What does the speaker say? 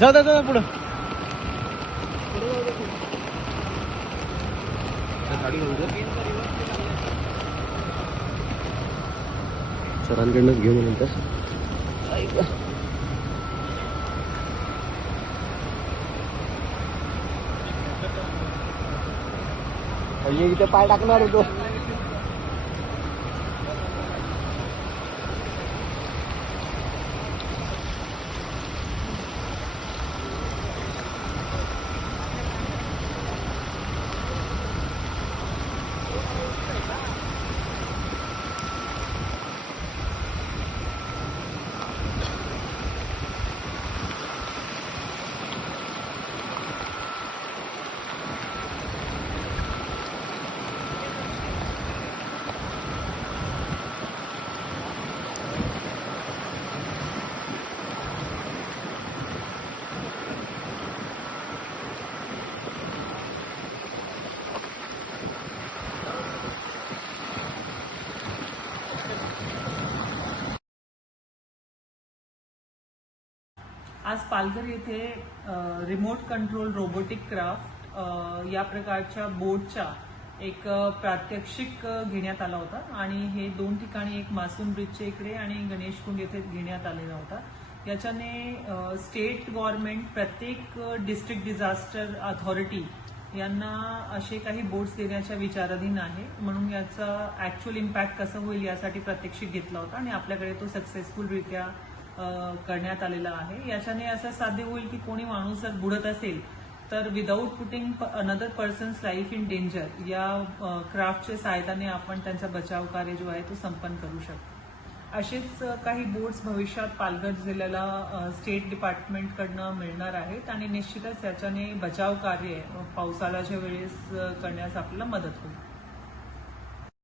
जाऊ द्या पुढं सरांकडनंच घेऊन नंतर इथे पाय टाकणार होतो. आज पालघर येथे रिमोट कंट्रोल रोबोटिक क्राफ्ट या प्रकारच्या बोटच्या एक प्रात्यक्षिक घेण्यात आला होता आणि हे 2 ठिकाणी, एक मासूम ब्रिजच्या इकडे आणि गणेशकुंड येथे घेण्यात आलेला होता. याच्याने स्टेट गव्हर्नमेंट प्रत्येक डिस्ट्रिक्ट डिझास्टर अथॉरिटी यांना असे काही बोट्स देण्याच्या विचाराधीन आहे. म्हणून याचा ऍक्च्युअल इम्पॅक्ट कसं होईल यासाठी प्रात्यक्षिक घेतला होता आणि आपल्याकडे तो सक्सेसफुलरित्या करण्यात आलेला आहे. याच्याने असं साध्य होईल की कोणी माणूस जर बुडत असेल तर without putting another persons life in danger या क्राफ्टच्या सहायताने आपण त्यांचा बचाव कार्य जो आहे तो संपन्न करू शकतो. असेच काही बोट्स भविष्यात पालघर जिल्ह्याला स्टेट डिपार्टमेंटकडनं मिळणार आहेत आणि निश्चितच याच्याने बचाव कार्य पावसाळ्याच्या वेळेस करण्यास आपल्याला मदत होईल.